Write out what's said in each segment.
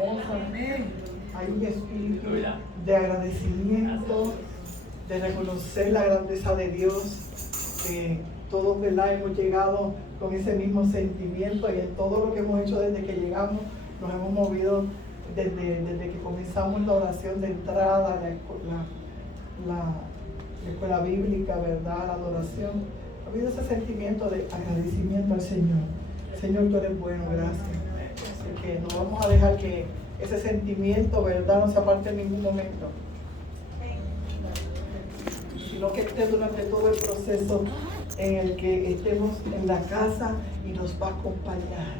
Amén. Hay un espíritu de agradecimiento, de reconocer la grandeza de Dios. Todos, ¿verdad?, hemos llegado con ese mismo sentimiento, y en todo lo que hemos hecho desde que llegamos, nos hemos movido desde que comenzamos la oración de entrada, la escuela bíblica, ¿verdad?, la adoración. Ha habido ese sentimiento de agradecimiento al Señor. Señor, tú eres bueno, gracias. Así que no vamos a dejar que ese sentimiento, ¿verdad?, no se aparte en ningún momento, sino que esté durante todo el proceso en el que estemos en la casa, y nos va a acompañar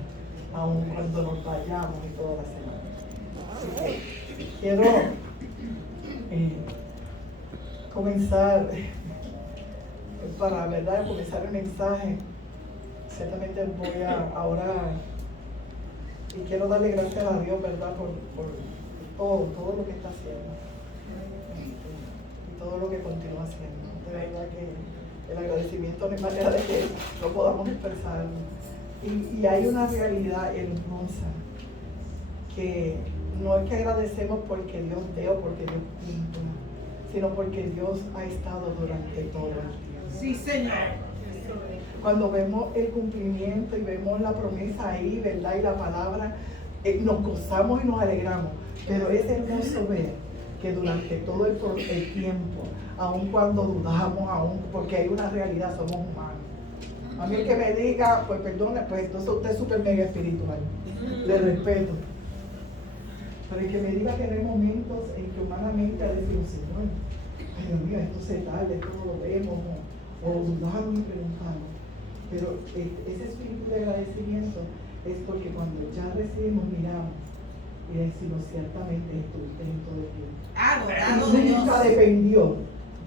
aun cuando nos vayamos y toda la semana. Así que quiero comenzar, para, ¿verdad?, comenzar el mensaje. Ciertamente voy a orar, y quiero darle gracias a Dios, ¿verdad?, por todo lo que está haciendo, y todo lo que continúa haciendo. De verdad que el agradecimiento no hay manera de que no podamos expresarlo. Y hay una realidad hermosa, que no es que agradecemos porque Dios dé o porque Dios cumpla, sino porque Dios ha estado durante todo el tiempo. Sí, Señor. Cuando vemos el cumplimiento y vemos la promesa ahí, ¿verdad?, y la palabra, nos gozamos y nos alegramos. Pero es hermoso ver que durante todo el tiempo, aun cuando dudamos, porque hay una realidad, somos humanos. A mí el que me diga, pues perdone, pues entonces usted es súper mega espiritual, le respeto. Pero el que me diga que hay momentos en que humanamente decimos, Señor, ay Dios mío, esto se tarda, esto no lo vemos, o dudamos y preguntamos. Pero ese espíritu de agradecimiento es porque cuando ya recibimos, miramos y decimos, ciertamente estuviste en todo el tiempo. Adorado Y nunca Dios. dependió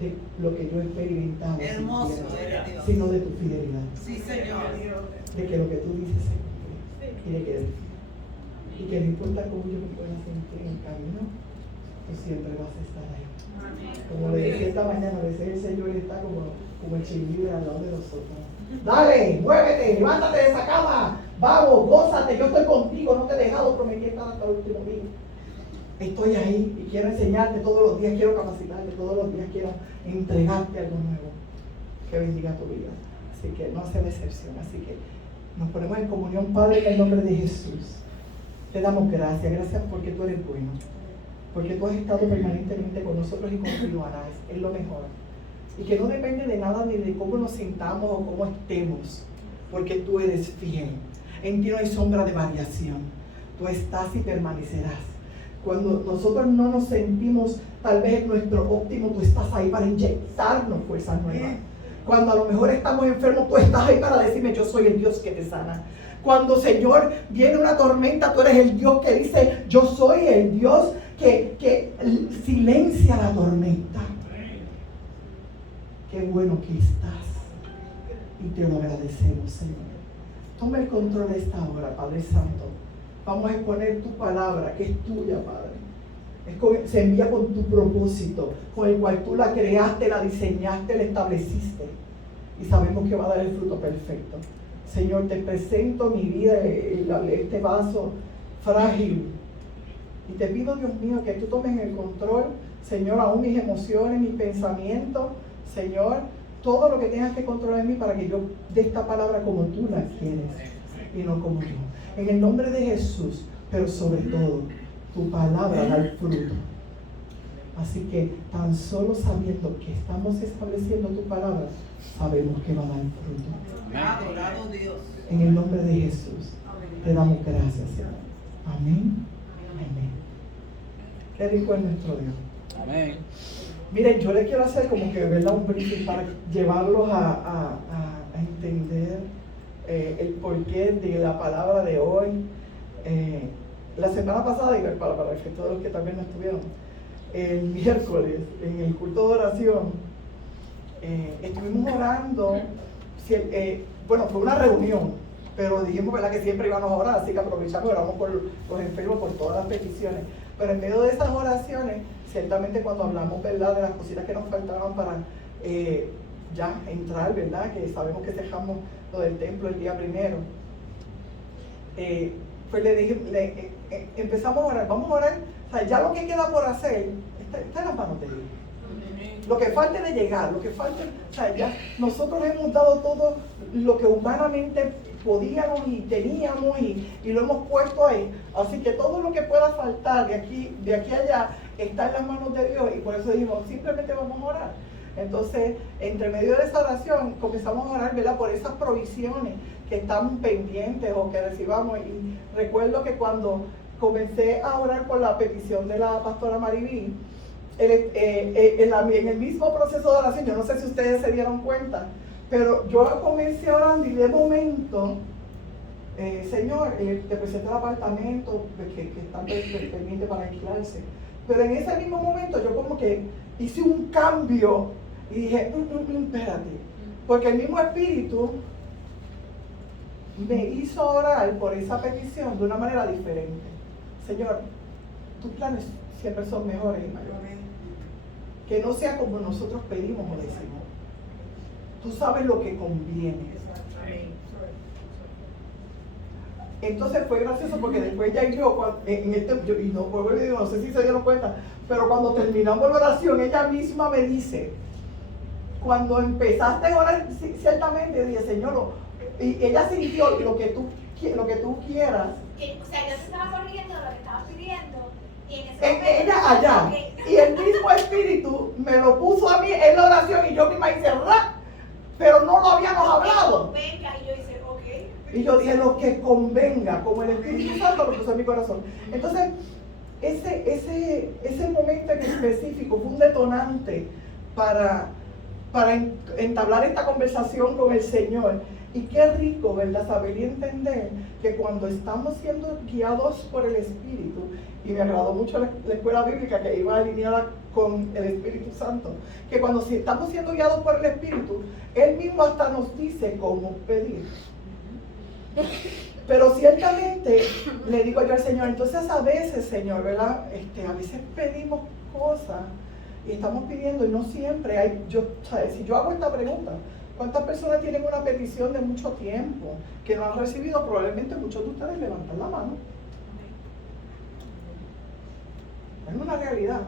de lo que yo he experimentado, Hermoso eres Dios. sino de tu fidelidad. Sí, Señor. De que lo que tú dices se cumple, y de que eres fiel. Y que no importa cómo yo me pueda sentir en el camino, tú siempre vas a estar ahí. Como le decía esta mañana, a veces el Señor está como el chillido al lado de nosotros. Dale, muévete, levántate de esa cama, vamos, gózate, yo estoy contigo, no te he dejado, prometí estar hasta el último día. Estoy ahí y quiero enseñarte todos los días, quiero capacitarte todos los días, quiero entregarte algo nuevo que bendiga tu vida. Así que no hace excepción. Así que nos ponemos en comunión, Padre, en el nombre de Jesús. Te damos gracias porque tú eres bueno, porque tú has estado permanentemente con nosotros y continuarás, es lo mejor. Y que no depende de nada ni de cómo nos sintamos o cómo estemos, porque tú eres fiel. En ti no hay sombra de variación. Tú estás y permanecerás. Cuando nosotros no nos sentimos tal vez en nuestro óptimo, tú estás ahí para inyectarnos fuerzas nuevas. Cuando a lo mejor estamos enfermos, tú estás ahí para decirme, yo soy el Dios que te sana. Cuando, Señor, viene una tormenta, tú eres el Dios que dice, yo soy el Dios que silencia la tormenta. Qué bueno que estás, y te lo agradecemos, Señor. Toma el control de esta hora, Padre Santo. Vamos a exponer tu palabra, que es tuya, Padre. Se envía con tu propósito, con el cual tú la creaste, la diseñaste, la estableciste. Y sabemos que va a dar el fruto perfecto. Señor, te presento mi vida, este vaso frágil. Y te pido, Dios mío, que tú tomes el control, Señor, aún mis emociones, mis pensamientos. Señor, todo lo que tengas que controlar en mí para que yo dé esta palabra como tú la quieres y no como yo. En el nombre de Jesús, pero sobre todo, tu palabra da el fruto. Así que tan solo sabiendo que estamos estableciendo tu palabra, sabemos que va a dar fruto. Adorado Dios. En el nombre de Jesús, te damos gracias, Señor. Amén. Amén. Qué rico es nuestro Dios. Amén. Miren, yo les quiero hacer como que, ¿verdad?, un briefing para llevarlos a entender el porqué de la palabra de hoy. La semana pasada, y para el efecto de los que también no estuvieron, el miércoles, en el culto de oración, estuvimos orando. Bueno, fue una reunión, pero dijimos, ¿verdad?, que siempre íbamos a orar, así que aprovechamos y oramos por los enfermos, por todas las peticiones. Pero en medio de esas oraciones, ciertamente cuando hablamos, ¿verdad?, de las cositas que nos faltaban para ya entrar, ¿verdad?, que sabemos que dejamos lo del templo el día primero, pues le dije, empezamos a orar, vamos a orar, o sea, ya lo que queda por hacer, está en las manos de Dios. Lo que falte de llegar, lo que falte, o sea, ya nosotros hemos dado todo lo que humanamente podíamos y teníamos y lo hemos puesto ahí. Así que todo lo que pueda faltar de aquí a allá está en las manos de Dios y por eso dijimos, simplemente vamos a orar. Entonces, entre medio de esa oración, comenzamos a orar, ¿verdad?, por esas provisiones que están pendientes o que recibamos. Y recuerdo que cuando comencé a orar por la petición de la pastora Maribí, en el mismo proceso de oración, yo no sé si ustedes se dieron cuenta, pero yo comencé orando y de momento, Señor, te presento el apartamento que está pendiente para alquilarse. Pero en ese mismo momento yo como que hice un cambio y dije, espérate, porque el mismo Espíritu me hizo orar por esa petición de una manera diferente. Señor, tus planes siempre son mejores y mayores. Que no sea como nosotros pedimos o decimos. Tú sabes lo que conviene. Entonces fue gracioso porque después ya yo y no sé si se dieron cuenta, pero cuando terminamos la oración, ella misma me dice, cuando empezaste a orar, ciertamente dije, Señor, y ella sintió lo que tú quieras. O sea, yo te estaba corrigiendo lo que estabas pidiendo. Y en ese momento, ella allá. Okay. Y el mismo Espíritu me lo puso a mí en la oración y yo misma hice ¡ra! Pero no lo habíamos hablado. Venga, y yo hice, ok. Y yo dije lo que convenga, como el Espíritu Santo lo puso en mi corazón. Entonces, ese momento en específico fue un detonante para entablar esta conversación con el Señor. Y qué rico, ¿verdad?, saber y entender que cuando estamos siendo guiados por el Espíritu, y me agradó mucho la escuela bíblica que iba alineada con el Espíritu Santo, que cuando si estamos siendo guiados por el Espíritu, Él mismo hasta nos dice cómo pedir. Pero ciertamente le digo yo al Señor, entonces a veces, Señor, ¿verdad?, a veces pedimos cosas y estamos pidiendo y no siempre hay, si yo hago esta pregunta, ¿cuántas personas tienen una petición de mucho tiempo que no han recibido? Probablemente muchos de ustedes levantan la mano. Es una realidad.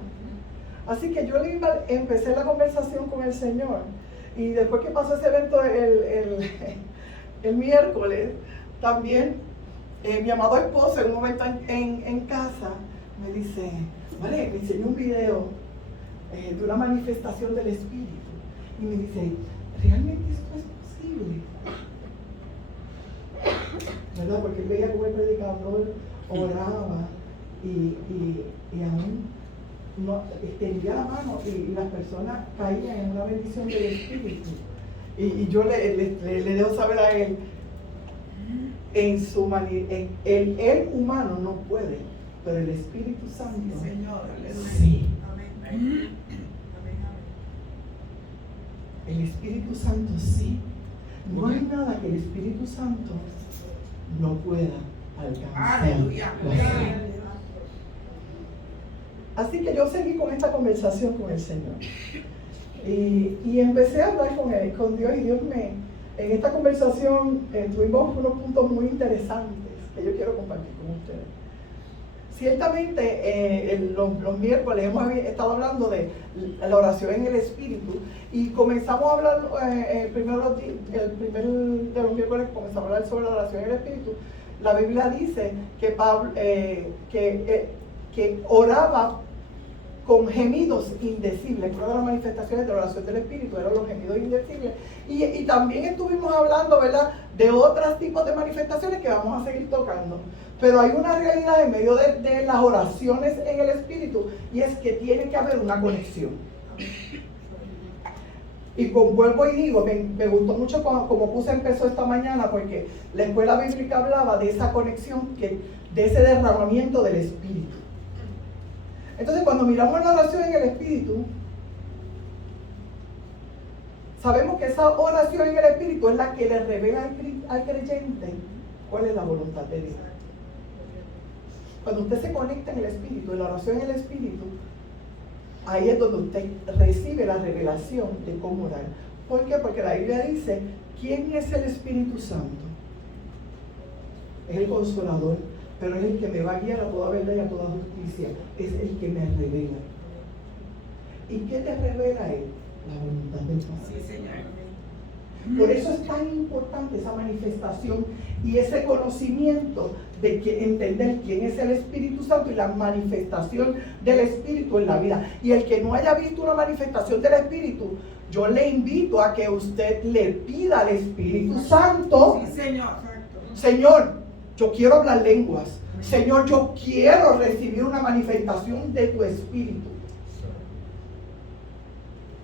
Así que yo empecé la conversación con el Señor y después que pasó ese evento el miércoles, también mi amado esposo en un momento en casa me dice, vale, me enseñó un video de una manifestación del Espíritu y me dice, ¿realmente esto es posible? ¿Verdad? Porque él veía como el predicador oraba y aún no, extendía la mano y las personas caían en una bendición del Espíritu. Y yo le debo saber a él, el humano no puede, pero el Espíritu Santo, Señor, sí. amén. El Espíritu Santo sí. No hay nada que el Espíritu Santo no pueda alcanzar. Aleluya. Así que yo seguí con esta conversación con el Señor. Y empecé a hablar con Dios, y Dios en esta conversación tuvimos unos puntos muy interesantes que yo quiero compartir con ustedes. Ciertamente los miércoles hemos estado hablando de la oración en el Espíritu y comenzamos a hablar, el primer de los miércoles comenzamos a hablar sobre la oración en el Espíritu. La Biblia dice que Pablo que oraba con gemidos indecibles. Una de las manifestaciones de la oración del Espíritu eran los gemidos indecibles. Y también estuvimos hablando, ¿verdad?, de otros tipos de manifestaciones que vamos a seguir tocando. Pero hay una realidad en medio de las oraciones en el Espíritu, y es que tiene que haber una conexión. Y vuelvo y digo, me gustó mucho como empezó esta mañana, porque la escuela bíblica hablaba de esa conexión, de ese derramamiento del Espíritu. Entonces, cuando miramos la oración en el Espíritu, sabemos que esa oración en el Espíritu es la que le revela al creyente cuál es la voluntad de Dios. Cuando usted se conecta en el Espíritu, en la oración en el Espíritu, ahí es donde usted recibe la revelación de cómo orar. ¿Por qué? Porque la Biblia dice, ¿quién es el Espíritu Santo? Es el Consolador. pero es el que me va a guiar a toda verdad y a toda justicia. Es el que me revela. ¿Y qué te revela Él? La voluntad del Padre. Sí, Señor. Por eso es tan importante esa manifestación y ese conocimiento de que entender quién es el Espíritu Santo y la manifestación del Espíritu en la vida. Y el que no haya visto una manifestación del Espíritu, yo le invito a que usted le pida al Espíritu Santo: Sí, Señor. Señor, yo quiero hablar lenguas. Señor, yo quiero recibir una manifestación de tu Espíritu.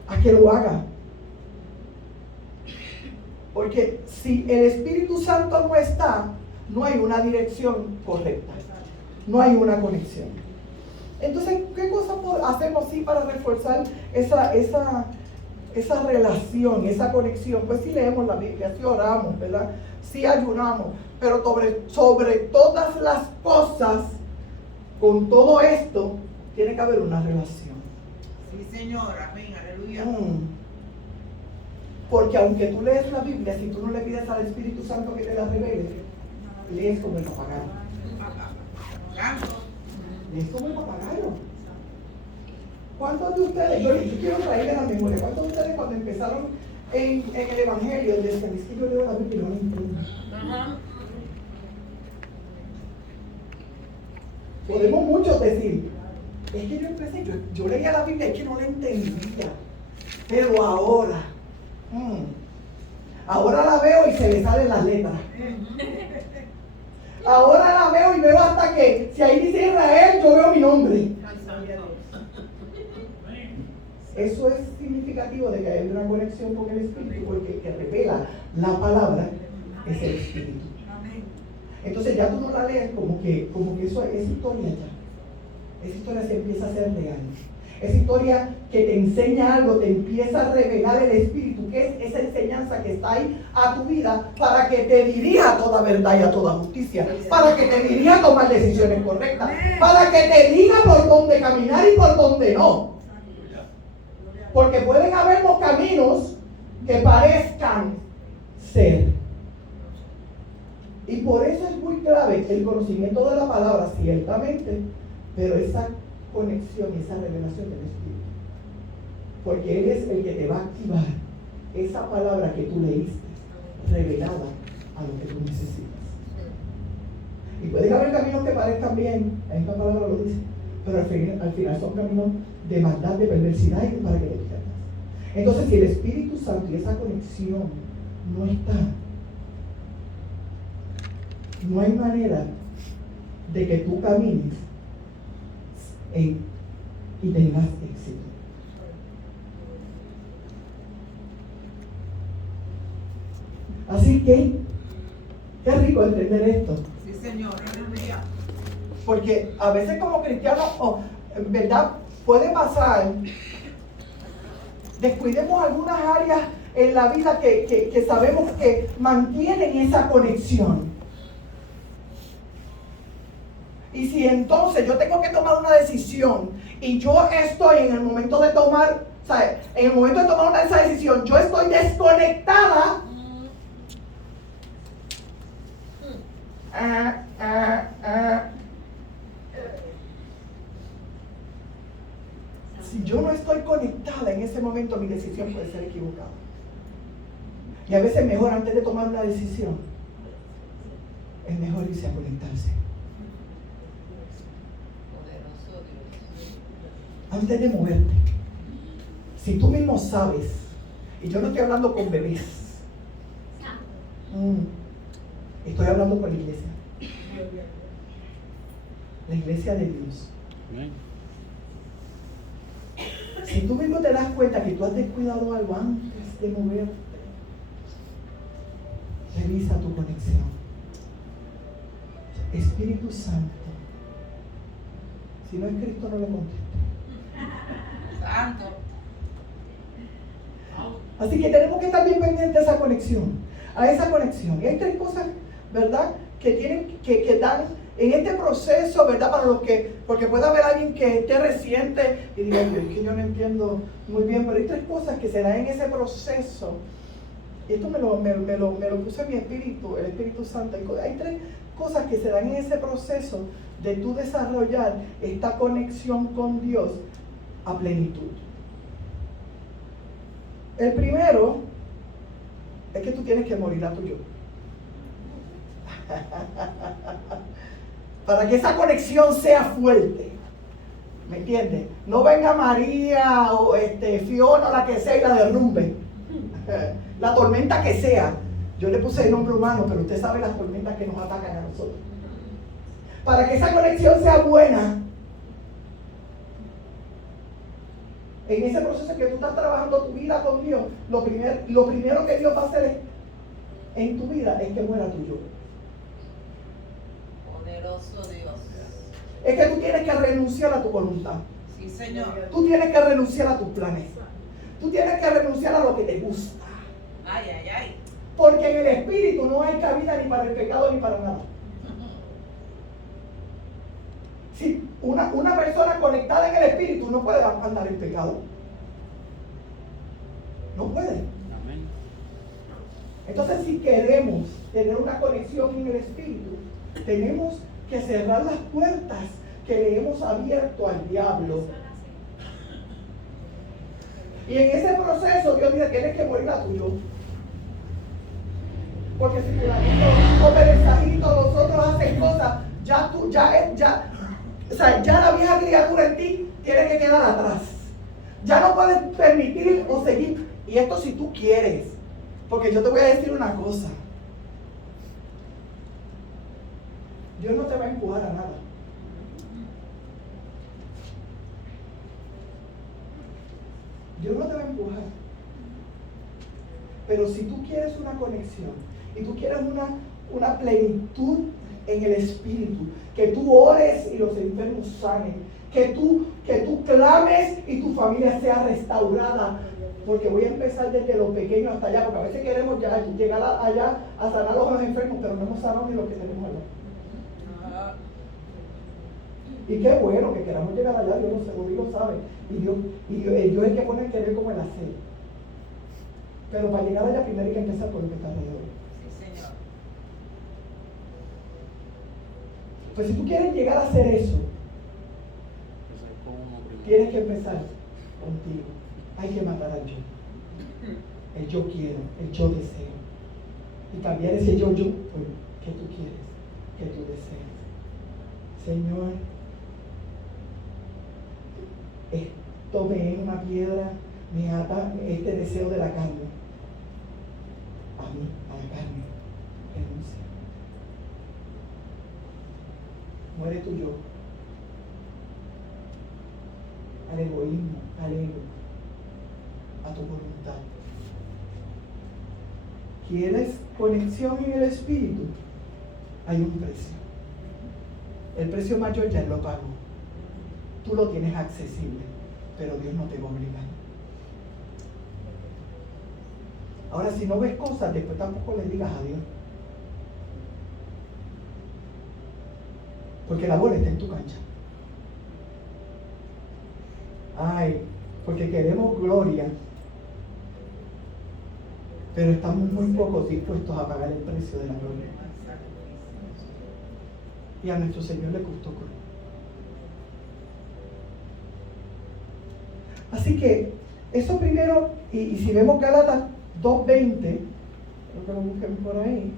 A que lo haga. Porque si el Espíritu Santo no está, no hay una dirección correcta. No hay una conexión. Entonces, ¿qué cosa hacemos sí para reforzar esa relación, esa conexión? Pues sí leemos la Biblia, sí oramos, ¿verdad? Sí ayunamos, pero sobre todas las cosas, con todo esto, tiene que haber una relación. Sí, Señor. Amén. Aleluya. Porque aunque tú lees la Biblia, si tú no le pides al Espíritu Santo que te la revele, lees como el papagayo. Lees como el papagayo. ¿Cuántos de ustedes, yo quiero traerles a la memoria, cuántos de ustedes cuando empezaron en el Evangelio, decían: es que yo leo la Biblia y no la entiendo? Podemos muchos decir: es que yo empecé, yo leía la Biblia y que no la entendía, pero ahora la veo y se le salen las letras. Ahora la veo y veo hasta que, si ahí dice Israel, yo veo mi nombre. Eso es significativo de que hay una conexión con el Espíritu, porque el que revela la palabra es el Espíritu. Entonces ya tú no la lees como que eso es historia ya. Esa historia se empieza a hacer real. Esa historia que te enseña algo, te empieza a revelar el Espíritu, que es esa enseñanza que está ahí a tu vida para que te dirija a toda verdad y a toda justicia, para que te dirija a tomar decisiones correctas, para que te diga por dónde caminar y por dónde no. Porque pueden haber los caminos que parezcan ser. Y por eso es muy clave el conocimiento de la palabra, ciertamente, pero esa conexión y esa revelación del Espíritu. Porque Él es el que te va a activar esa palabra que tú leíste, revelada a lo que tú necesitas. Y puede haber caminos que parezcan bien, esta palabra lo dice, pero al final son caminos de maldad, de perversidad y para que te pierdas. Entonces, si el Espíritu Santo y esa conexión no está, no hay manera de que tú camines y tengas éxito. Así que, qué rico entender esto. Sí, Señor. Aleluya. Porque a veces como cristianos, ¿verdad? Puede pasar, descuidemos algunas áreas en la vida que sabemos que mantienen esa conexión. Y si entonces yo tengo que tomar una decisión y yo estoy en el momento de tomar, en el momento de tomar esa decisión, yo estoy desconectada. Si yo no estoy conectada en ese momento, mi decisión puede ser equivocada. Y a veces mejor, antes de tomar una decisión, es mejor irse a conectarse. Antes de moverte, si tú mismo sabes, y yo no estoy hablando con bebés, estoy hablando con la iglesia de Dios. Si tú mismo te das cuenta que tú has descuidado algo antes de moverte, revisa tu conexión. Espíritu Santo, si no es Cristo, no le contestes. Santo. Así que tenemos que estar bien pendientes a esa conexión. Y hay tres cosas, ¿verdad?, que tienen que dar en este proceso, ¿verdad?, para los que, porque puede haber alguien que esté reciente y diga: es que yo no entiendo muy bien, pero hay tres cosas que se dan en ese proceso. Y esto me lo puse en mi espíritu, el Espíritu Santo. Hay tres cosas que se dan en ese proceso de tú desarrollar esta conexión con Dios a plenitud. El primero es que tú tienes que morir a tu yo. Para que esa conexión sea fuerte. ¿Me entiendes? No venga María o Fiona, la que sea, y la derrumbe. La tormenta que sea. Yo le puse el nombre humano, pero usted sabe las tormentas que nos atacan a nosotros. Para que esa conexión sea buena, en ese proceso que tú estás trabajando tu vida con Dios, lo primero que Dios va a hacer en tu vida es que muera tu yo. Poderoso Dios. Es que tú tienes que renunciar a tu voluntad. Sí, Señor. Tú tienes que renunciar a tus planes. Tú tienes que renunciar a lo que te gusta. Ay, ay, ay. Porque en el espíritu no hay cabida ni para el pecado ni para nada. Si una persona conectada en el espíritu no puede andar en pecado. No puede. Amén. Entonces, si queremos tener una conexión en el espíritu, tenemos que cerrar las puertas que le hemos abierto al diablo. Y en ese proceso Dios dice, tienes que morir a tu yo. Porque si fulanito o perezajito, los otros hacen cosas, ya la vieja criatura en ti tiene que quedar atrás. Ya no puedes permitir o seguir. Y esto si tú quieres. Porque yo te voy a decir una cosa. Dios no te va a empujar a nada. Dios no te va a empujar. Pero si tú quieres una conexión y tú quieres una plenitud en el espíritu, que tú ores y los enfermos sanen, que tú clames y tu familia sea restaurada, porque voy a empezar desde lo pequeño hasta allá, porque a veces queremos ya llegar allá a sanar a los enfermos, pero no hemos sanado ni lo que tenemos allá. Y qué bueno que queramos llegar allá, Dios lo sabe, y Dios es el que pone el querer como el hacer. Pero para llegar allá primero hay que empezar por lo que está alrededor. Sí, Señor. Pues si tú quieres llegar a hacer eso, tienes que empezar contigo. Hay que matar al yo. El yo quiero, el yo deseo. Y cambiar ese yo por que tú quieres, que tú deseas. Señor, esto me es una piedra, me ata este deseo de la carne. A mí, a la carne, renuncia. Muere tu yo. Al egoísmo, al ego, a tu voluntad. ¿Quieres conexión en el espíritu? Hay un precio. El precio mayor ya lo pagó. Tú lo tienes accesible, pero Dios no te va a obligar. Ahora, si no ves cosas, después tampoco le digas a Dios. Porque la bola está en tu cancha. Ay, porque queremos gloria, pero estamos muy pocos dispuestos a pagar el precio de la gloria. Y a nuestro Señor le costó cruel. Así que, eso primero, y si vemos Gálatas 2:20, creo que lo busquen por ahí.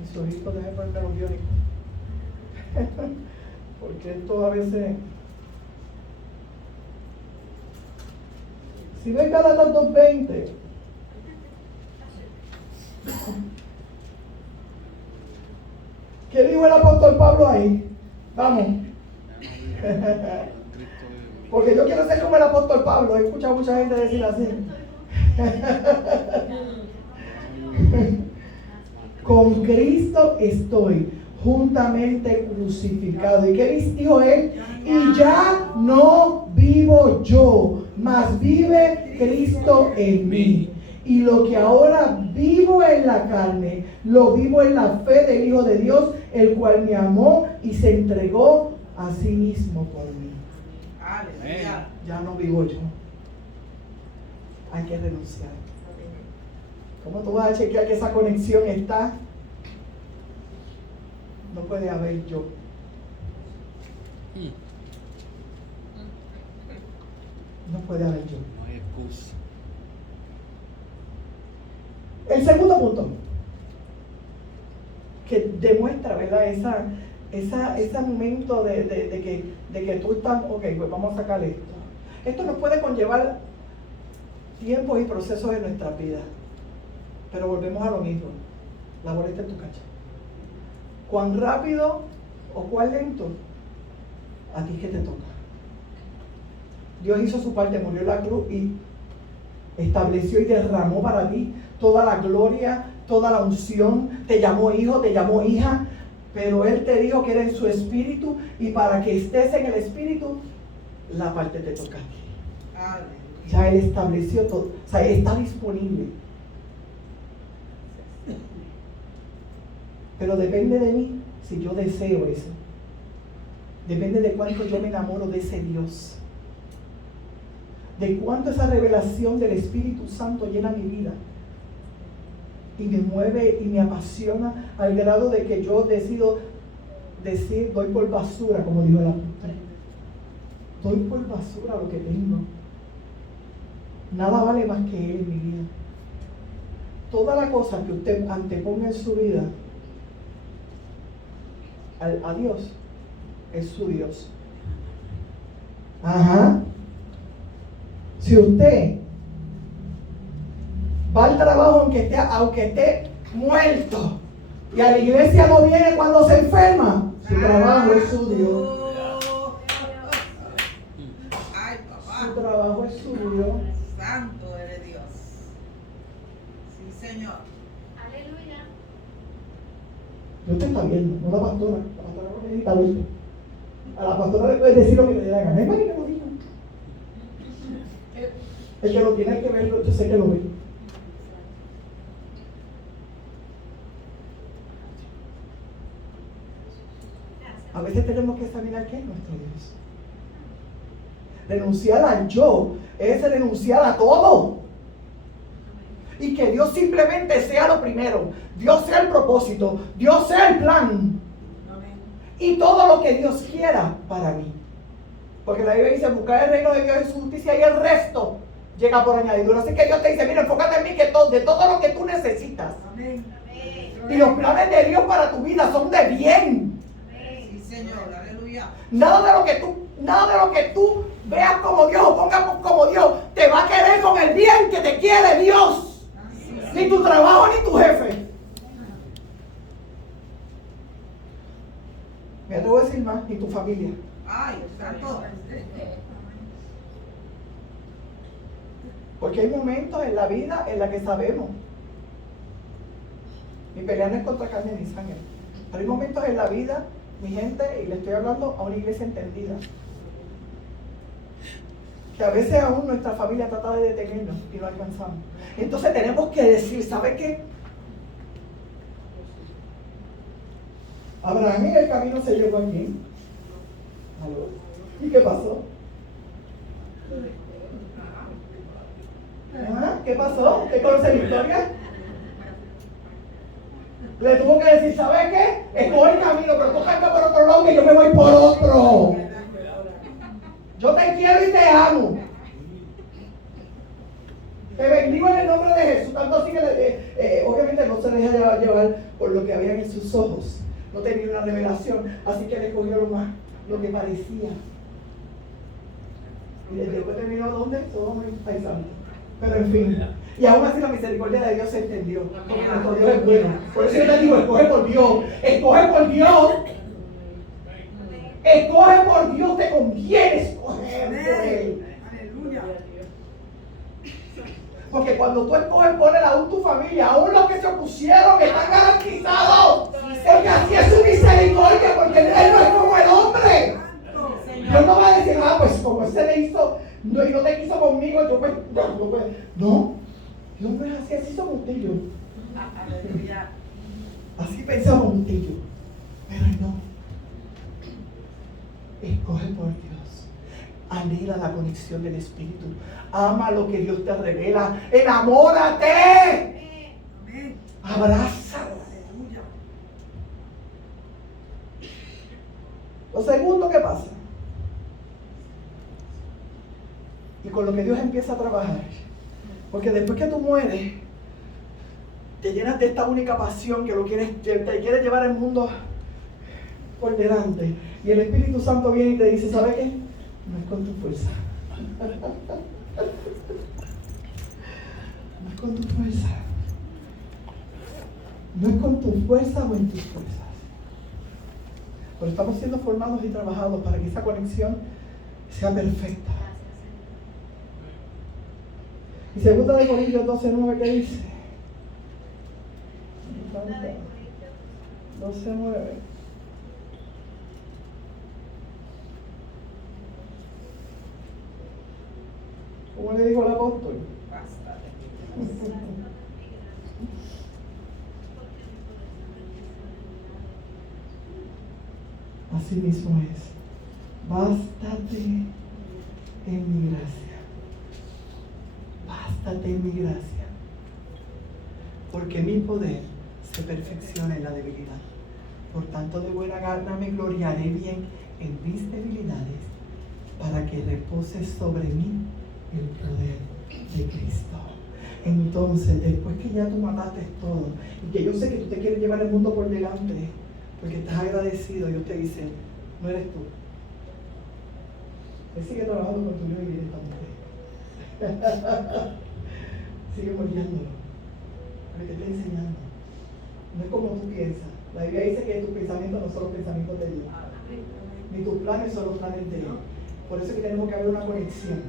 Mis ojitos, déjenme ponerme los biónicos. Porque esto a veces... Si ven Gálatas 2:20, ¿qué dijo el apóstol Pablo ahí? Vamos. Porque yo quiero ser como el apóstol Pablo. He escuchado a mucha gente decir así. Con Cristo estoy juntamente crucificado. ¿Y qué dijo él? Y ya no vivo yo, mas vive Cristo en mí. Y lo que ahora vivo en la carne, lo vivo en la fe del Hijo de Dios, el cual me amó y se entregó a sí mismo por mí. Aleluya. Ya no vivo yo. Hay que renunciar. ¿Cómo tú vas a chequear que esa conexión está? no puede haber yo. No puede haber yo. No hay excusa. El segundo punto que demuestra, ¿verdad? Ese momento de que tú estás, ok, pues vamos a sacar esto. Esto nos puede conllevar tiempos y procesos en nuestra vida. Pero volvemos a lo mismo. La bola está en tu cancha. Cuán rápido o cuán lento, a ti que te toca. Dios hizo su parte, murió en la cruz y estableció y derramó para ti toda la gloria, toda la unción. Te llamó hijo, te llamó hija, pero Él te dijo que era en su espíritu, y para que estés en el espíritu, la parte te toca a ti. Aleluya. Ya Él estableció todo, o sea, está disponible. Pero depende de mí si yo deseo eso. Depende de cuánto yo me enamoro de ese Dios. De cuánto esa revelación del Espíritu Santo llena mi vida. Y me mueve y me apasiona al grado de que yo decido decir, doy por basura, como dijo el apóstol. Doy por basura lo que tengo. Nada vale más que Él en mi vida. Toda la cosa que usted anteponga en su vida a Dios, es su Dios. Ajá. Si usted va al trabajo aunque esté muerto, y a la iglesia no viene cuando se enferma, su trabajo es su Dios. Ay, papá. Su trabajo es suyo. Santo eres Dios. Sí, Señor. Aleluya. Dios te está viendo, no la pastora. La pastora no necesita verlo. A la pastora le puedes decir lo que le dé la gana. Es para que lo diga. El que lo tiene que verlo, yo sé que lo ve. A veces tenemos que examinar qué es nuestro Dios. Renunciar al yo es renunciar a todo. Y que Dios simplemente sea lo primero. Dios sea el propósito. Dios sea el plan. Y todo lo que Dios quiera para mí. Porque la Biblia dice, buscar el reino de Dios y su justicia, y el resto llega por añadidura. Así que Dios te dice, mira, enfócate en mí, que de todo lo que tú necesitas. Amén. Y los planes de Dios para tu vida son de bien. Sí, Señor. Aleluya. Nada de lo que tú veas como Dios o pongas como Dios te va a querer con el bien que te quiere Dios. Ni tu trabajo ni tu jefe. Me atrevo a decir más, ni tu familia. Ay, santo. Porque hay momentos en la vida en la que sabemos. Mi pelea no es contra carne ni sangre. Pero hay momentos en la vida, mi gente, y le estoy hablando a una iglesia entendida, que a veces aún nuestra familia trata de detenernos y no alcanzamos. Entonces tenemos que decir, ¿sabe qué? Abraham en el camino se llegó aquí. ¿Aló? ¿Y qué pasó? ¿Ah? ¿Qué pasó? ¿Qué conoce la historia? Le tuvo que decir, ¿sabes qué? Escoge el camino, pero tú canta por otro lado que yo me voy por otro. Yo te quiero y te amo. Te bendigo en el nombre de Jesús. Tanto así que obviamente no se deja llevar por lo que había en sus ojos. No tenía una revelación, así que le cogió lo que parecía. Y después terminó ¿dónde? Sodoma y Paisano. Pero en fin. Y aún así la misericordia de Dios se extendió. Porque nuestro Dios es bueno. Por eso yo te digo, escoge por Dios. Escoge por Dios. Escoge por Dios, te conviene escoger por Él. Aleluya. Porque cuando tú escoges por Él, aún tu familia, aún los que se opusieron, están garantizados. Porque así es su misericordia, porque Él no es como el hombre. Dios no va a decir, pues como ese le hizo, no, y no te quiso conmigo, yo pues, no. Dios no es así, así somos usted y yo. Aleluya. Así pensamos usted y yo. Pero no. Escoge por Dios. Anhela la conexión del Espíritu. Ama lo que Dios te revela. Enamórate. Amén. Abrázalo. Aleluya. Lo segundo que pasa, y con lo que Dios empieza a trabajar, porque después que tú mueres, te llenas de esta única pasión que te quieres llevar el mundo por delante. Y el Espíritu Santo viene y te dice, ¿sabe qué? No es con tu fuerza. No es con tu fuerza. No es con tu fuerza o en tus fuerzas. Pero estamos siendo formados y trabajados para que esa conexión sea perfecta. Y 2 de Corintios 12:9, ¿qué dice? 12:9. ¿Cómo le dijo el apóstol? Así mismo es. Bástate en mi gracia. Bástate en mi gracia. Porque mi poder se perfecciona en la debilidad. Por tanto, de buena gana me gloriaré bien en mis debilidades, para que repose sobre mí el poder de Cristo. Entonces, después que ya tú mataste todo, y que yo sé que tú te quieres llevar el mundo por delante, porque estás agradecido, Dios te dice, no eres tú. Él sigue trabajando con tu vida directamente. Sigue moldeándolo, para que te esté enseñando. No es como tú piensas. La Biblia dice que tus pensamientos no son los pensamientos de Dios, ni tus planes son los planes de Él. Por eso es que tenemos que haber una conexión,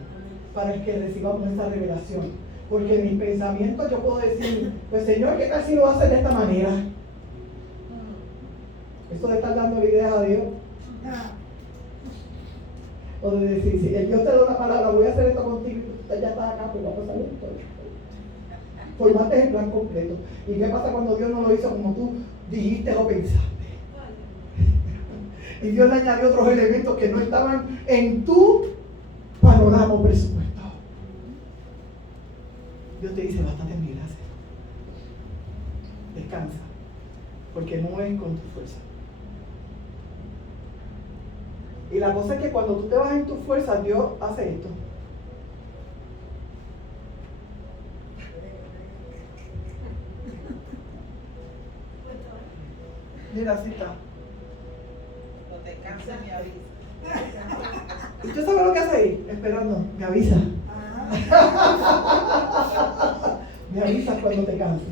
para que recibamos esa revelación. Porque en mis pensamientos yo puedo decir, pues Señor, ¿qué tal si lo haces de esta manera? Esto de estar dando ideas a Dios. O de decir, si el Dios te da una palabra, voy a hacer esto contigo, y usted ya está acá, pues vamos a pasar esto. Formaste el plan completo. ¿Y qué pasa cuando Dios no lo hizo como tú dijiste o pensaste? Y Dios le añadió otros elementos que no estaban en tu panorama o presupuesto. Dios te dice, bastante en mi gracia. Descansa, porque no es con tu fuerza. Y la cosa es que cuando tú te vas en tu fuerza, Dios hace esto. Mira, así está. No te canses ni avisa. ¿Y usted sabe lo que hace ahí? Esperando, me avisa. Me avisas cuando te canses.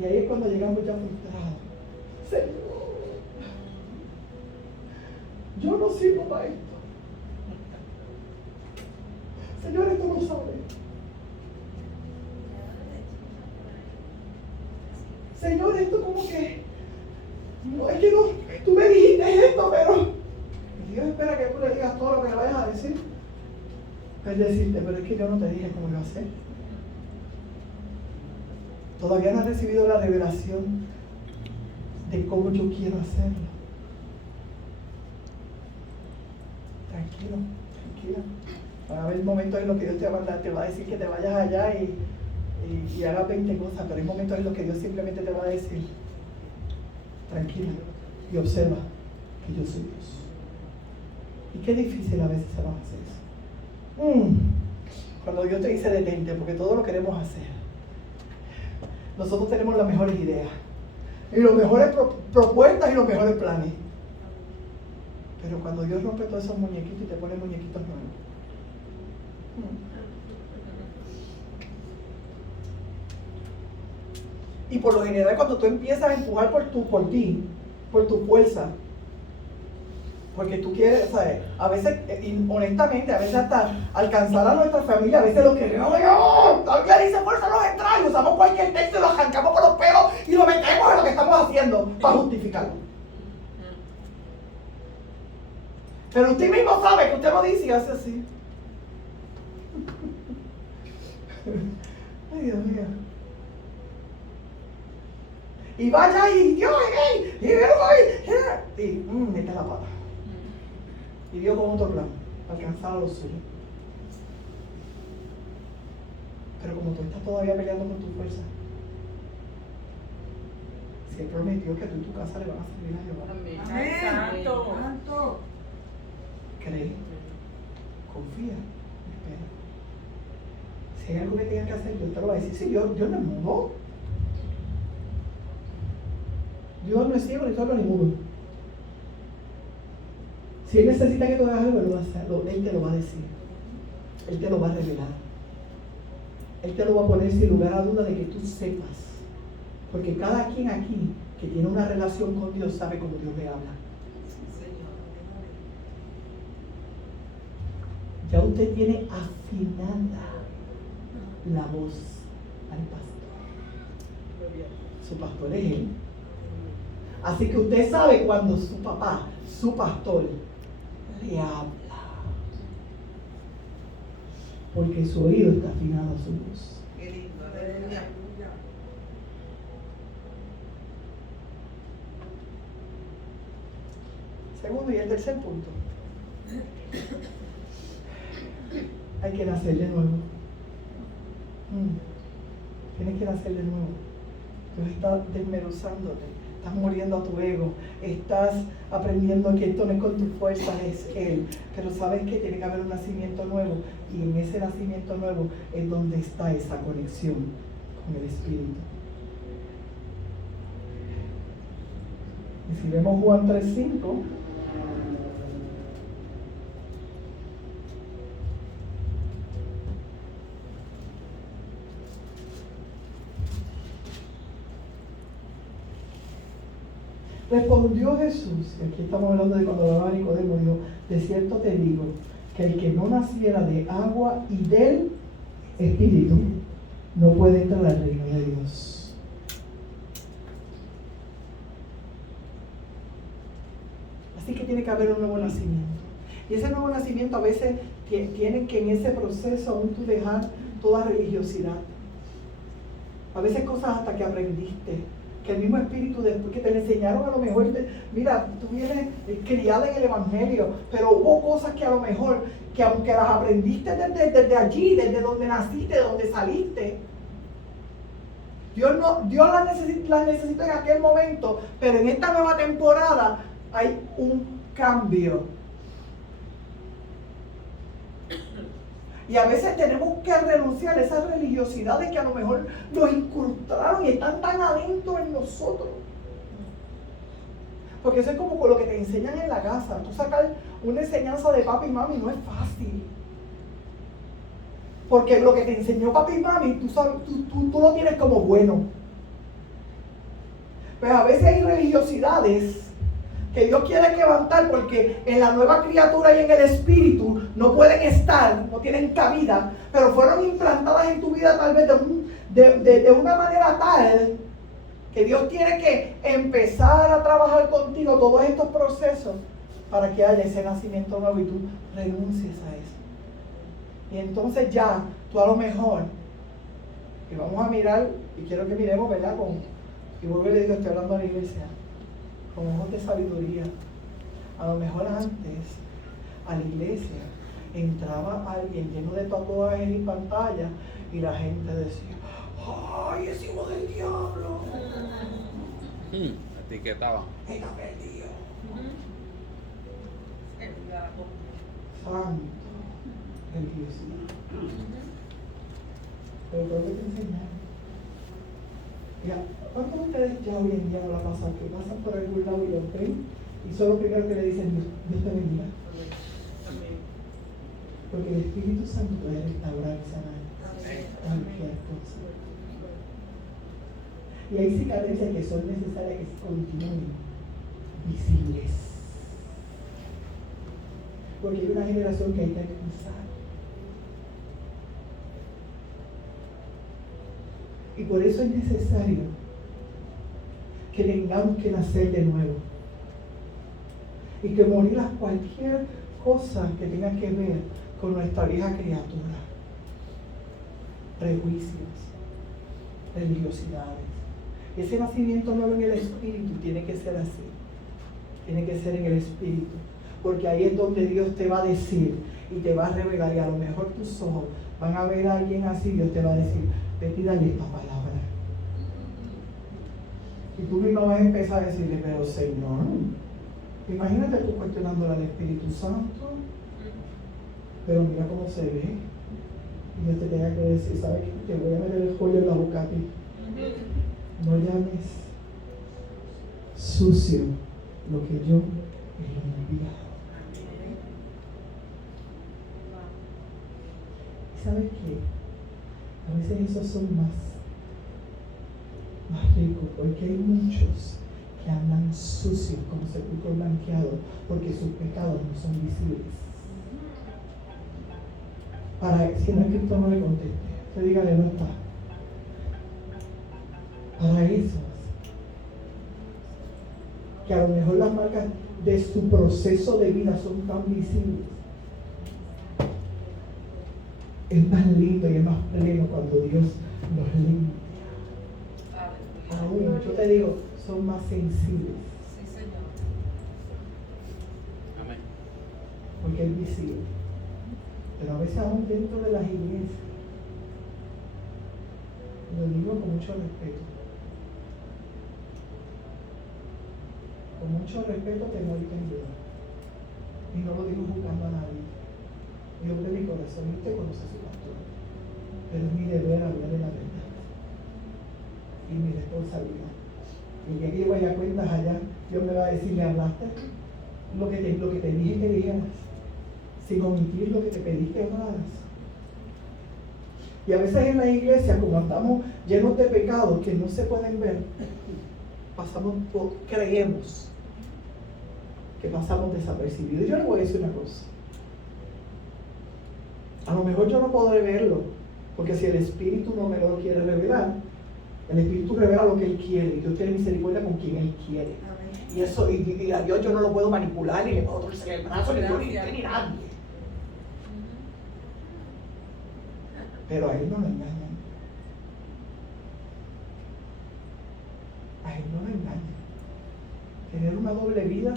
Y ahí es cuando llegamos ya frustrados. Señor, yo no sirvo para esto. Señor, esto no sabe. Señor, esto como que no, es que no, tú me dijiste esto, pero Dios espera que tú le digas todo lo que le vayas a decir. Es decirte, pero es que yo no te dije cómo iba a hacer. Todavía no has recibido la revelación de cómo yo quiero hacerlo. Tranquilo, tranquila. Van a haber momentos en los que Dios te va a decir que te vayas allá y hagas 20 cosas, pero hay momentos en los que Dios simplemente te va a decir, tranquila, y observa que yo soy Dios. Y qué difícil a veces se nos hace eso. Cuando Dios te dice detente, porque todo lo queremos hacer. Nosotros tenemos las mejores ideas, y las mejores propuestas y los mejores planes. Pero cuando Dios rompe todos esos muñequitos y te pone muñequitos nuevos. Y por lo general cuando tú empiezas a empujar por tu fuerza, porque tú quieres, ¿sabes? A veces, honestamente, a veces hasta alcanzar a nuestra familia, a veces lo queremos, todavía dice fuerza los extraños, usamos cualquier texto y lo arrancamos por los pelos y lo metemos en lo que estamos haciendo para justificarlo. Pero usted mismo sabe que usted lo dice y hace así. Ay, Dios mío. Y vaya y Dios, y mete la pata. Y Dios con otro plan, alcanzar a los suyos. Pero como tú estás todavía peleando con tu fuerza, si Él prometió que tú y tu casa le van a servir a Jehová. Amén. Santo. Cree, confía, espera. Si hay algo que tengas que hacer, Dios te lo va a decir. Sí, Dios no es mudo. Dios no es ciego ni sordo ni mudo. Si Él necesita que tú hagas algo, Él lo va a hacer. Él te lo va a decir. Él te lo va a revelar. Él te lo va a poner sin lugar a duda de que tú sepas. Porque cada quien aquí que tiene una relación con Dios sabe cómo Dios le habla. Ya usted tiene afinada la voz al pastor. Su pastor es Él. Así que usted sabe cuando su papá, su pastor, le habla. Porque su oído está afinado a su voz. Qué lindo, aleluya. Segundo y el tercer punto. Hay que nacer de nuevo. Tienes que nacer de nuevo. Dios está desmenuzándote. Estás muriendo a tu ego. Estás aprendiendo que esto no es con tus fuerzas, es Él. Pero sabes que tiene que haber un nacimiento nuevo. Y en ese nacimiento nuevo es donde está esa conexión con el Espíritu. Y si vemos Juan 3:5, respondió Jesús, y aquí estamos hablando de cuando hablaba Nicodemo, dijo: de cierto te digo, que el que no naciera de agua y del Espíritu no puede entrar al reino de Dios. Así que tiene que haber un nuevo nacimiento. Y ese nuevo nacimiento a veces tiene que en ese proceso aún tú dejar toda religiosidad. A veces cosas hasta que aprendiste. Que el mismo Espíritu, después que te le enseñaron a lo mejor, mira, tú vienes criada en el Evangelio, pero hubo cosas que a lo mejor, que aunque las aprendiste desde allí, desde donde naciste, de donde saliste, Dios las necesita en aquel momento, pero en esta nueva temporada hay un cambio. Y a veces tenemos que renunciar a esas religiosidades que a lo mejor nos incrustaron y están tan adentro en nosotros. Porque eso es como con lo que te enseñan en la casa. Tú sacar una enseñanza de papi y mami no es fácil. Porque lo que te enseñó papi y mami, tú lo tienes como bueno. Pero a veces hay religiosidades que Dios quiere levantar porque en la nueva criatura y en el Espíritu no pueden estar, no tienen cabida, pero fueron implantadas en tu vida tal vez de una manera tal que Dios tiene que empezar a trabajar contigo todos estos procesos para que haya ese nacimiento nuevo y tú renuncies a eso. Y entonces ya, tú a lo mejor, y vamos a mirar, y quiero que miremos, ¿verdad? Y vuelvo y le digo, estoy hablando a la iglesia, con ojos de sabiduría. A lo mejor antes, a la iglesia, entraba alguien lleno de tatuajes y pantalla, y la gente decía: ¡ay, es hijo del diablo! Etiquetaban. Está perdido. Santo, religiosidad. Pero creo que te enseñaron. Mira, ¿cuántos de ustedes ya hoy en día no la pasan? Que pasan por algún lado y los ven y son los primeros que le dicen: Dios te bendiga. Porque el Espíritu Santo puede restaurar y sanar cualquier cosa. Y hay cicatrices que son necesarias que continúen visibles. Porque hay una generación que hay que alcanzar. Y por eso es necesario que tengamos que nacer de nuevo. Y que morir a cualquier cosa que tenga que ver con nuestra vieja criatura. Prejuicios, religiosidades. Ese nacimiento nuevo en el Espíritu tiene que ser así. Tiene que ser en el Espíritu. Porque ahí es donde Dios te va a decir y te va a revelar. Y a lo mejor tus ojos van a ver a alguien así. Dios te va a decir: vete y dale esta palabra. Y tú mismo vas a empezar a decirle, pero Señor, imagínate tú cuestionándole al Espíritu Santo, pero mira cómo se ve. Y yo te tenga que decir, ¿sabes qué? Te voy a meter el joyo en la boca a ti. No llames sucio lo que yo he enviado. ¿Y sabes qué? A veces esos son más ricos, porque hay muchos que andan sucios como sepulcro blanqueado, porque sus pecados no son visibles. Para si no es que Cristo no le conteste, usted dígale, no está. Para esos, que a lo mejor las marcas de su proceso de vida son tan visibles, es más lindo y es más pleno cuando Dios los limpia. Aún, yo te digo, son más sensibles. Sí, Señor. Amén. Porque es visible. Pero a veces aún dentro de las iglesias, lo digo con mucho respeto. Con mucho respeto, temor y temblor. Y no lo digo juzgando a nadie. Dios de mi corazón, y usted conoce a su pastor. Pero es mi deber hablar de la verdad. Y mi responsabilidad. Y el día que yo vaya a cuentas allá, Dios me va a decir, ¿le hablaste? Lo que te dije que dijeras, sin omitir lo que te pedí que hablaras. Y a veces en la iglesia, como andamos llenos de pecados que no se pueden ver, creemos que pasamos desapercibidos. Y yo le voy a decir una cosa. A lo mejor yo no podré verlo, porque si el Espíritu no me lo quiere revelar, el Espíritu revela lo que Él quiere, y Dios tiene misericordia con quien Él quiere. Amén. Y eso, y a Dios yo no lo puedo manipular, ni le puedo torcer el brazo, ni nadie. Pero a Él no lo engañan. A Él no lo engañan. Tener una doble vida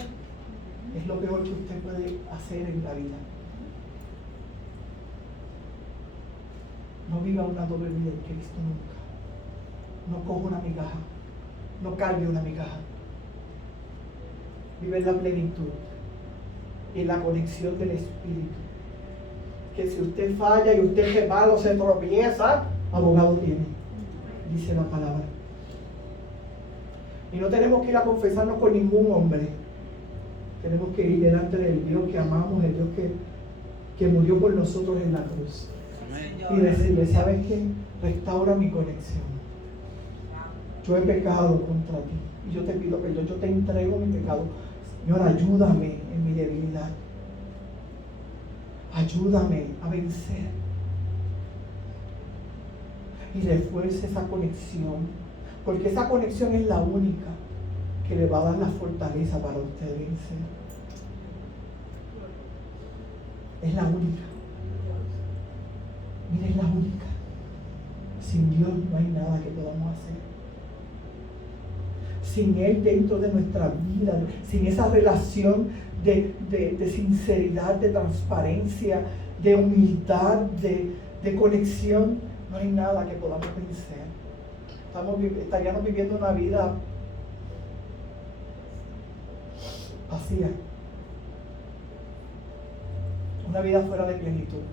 es lo peor que usted puede hacer en la vida. No viva una doble vida en Cristo nunca. No coja una migaja. No cargue una migaja. Vive en la plenitud y en la conexión del Espíritu. Que si usted falla y usted se malo, se tropieza, abogado tiene. Dice la palabra. Y no tenemos que ir a confesarnos con ningún hombre. Tenemos que ir delante del Dios que amamos, el Dios que murió por nosotros en la cruz. Y decirle, ¿sabes qué? Restaura mi conexión. Yo he pecado contra ti y yo te pido perdón, yo te entrego mi pecado. Señor, ayúdame en mi debilidad. Ayúdame a vencer. Y refuerce esa conexión, porque esa conexión es la única que le va a dar la fortaleza para usted vencer. Es la única. Mira, es la única. Sin Dios no hay nada que podamos hacer. Sin Él dentro de nuestra vida, sin esa relación de sinceridad, de transparencia, de humildad, de conexión, no hay nada que podamos vencer. Estaríamos viviendo una vida vacía, una vida fuera de plenitud.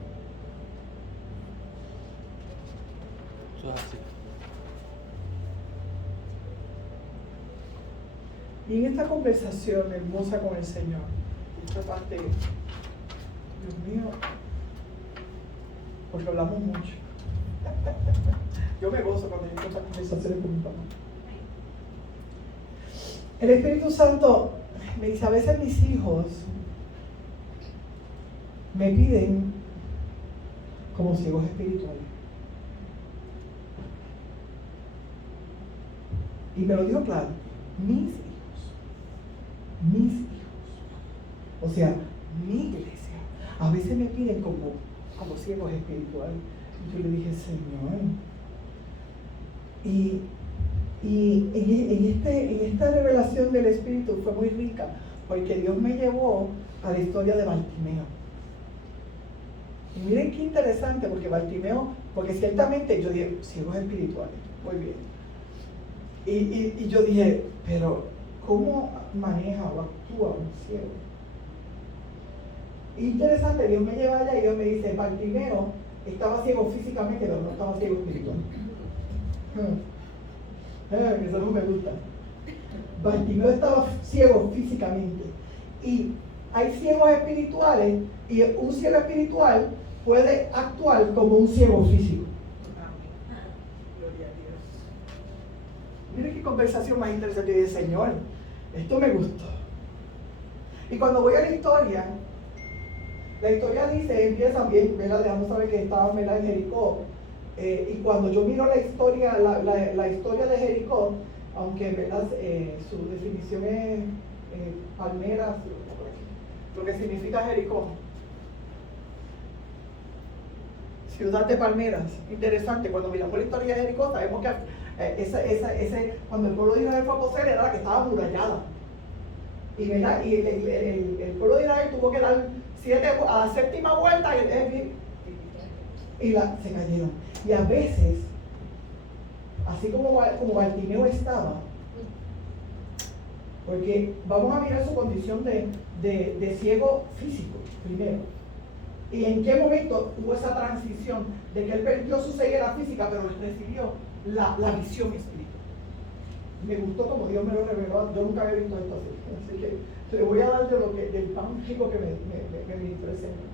Eso es así. Y en esta conversación hermosa con el Señor, esta parte, Dios mío, porque hablamos mucho. Yo me gozo cuando yo estas conversaciones con mi papá. El Espíritu Santo me dice, a veces mis hijos me piden como ciegos espirituales. Y me lo dijo claro, mis hijos. O sea, mi iglesia. A veces me piden como ciegos espirituales. Y yo le dije, Señor. Y en esta revelación del Espíritu fue muy rica, porque Dios me llevó a la historia de Bartimeo. Y miren qué interesante, porque Bartimeo, porque ciertamente yo dije, ciegos espirituales, muy bien. Y yo dije, pero ¿cómo maneja o actúa un ciego? Interesante, Dios me lleva allá y Dios me dice, Bartimeo estaba ciego físicamente, pero no estaba ciego espiritualmente. Eso no me gusta. Bartimeo estaba ciego físicamente. Y hay ciegos espirituales, y un ciego espiritual puede actuar como un ciego físico. Gloria a Dios. Mire qué conversación más interesante. Y dije, Señor, esto me gustó. Y cuando voy a la historia dice, empieza bien, ¿verdad? Dejamos saber que estaban, ¿verdad?, en Jericó. Y cuando yo miro la historia de Jericó, aunque, ¿verdad?, su definición es palmeras, lo que significa Jericó, ciudad de palmeras. Interesante, cuando miramos la historia de Jericó, sabemos que cuando el pueblo de Israel fue a poseer, era la que estaba amurallada. Y, ¿verdad?, y el pueblo de Israel tuvo que dar a la séptima vuelta y se cayeron. Y a veces, así como Bartimeo estaba, porque vamos a mirar su condición de ciego físico primero, y en qué momento hubo esa transición de que él perdió su ceguera física, pero recibió la visión espiritual. Me gustó como Dios me lo reveló. Yo nunca había visto esto así que le voy a dar del pan chico que me ministró el Señor.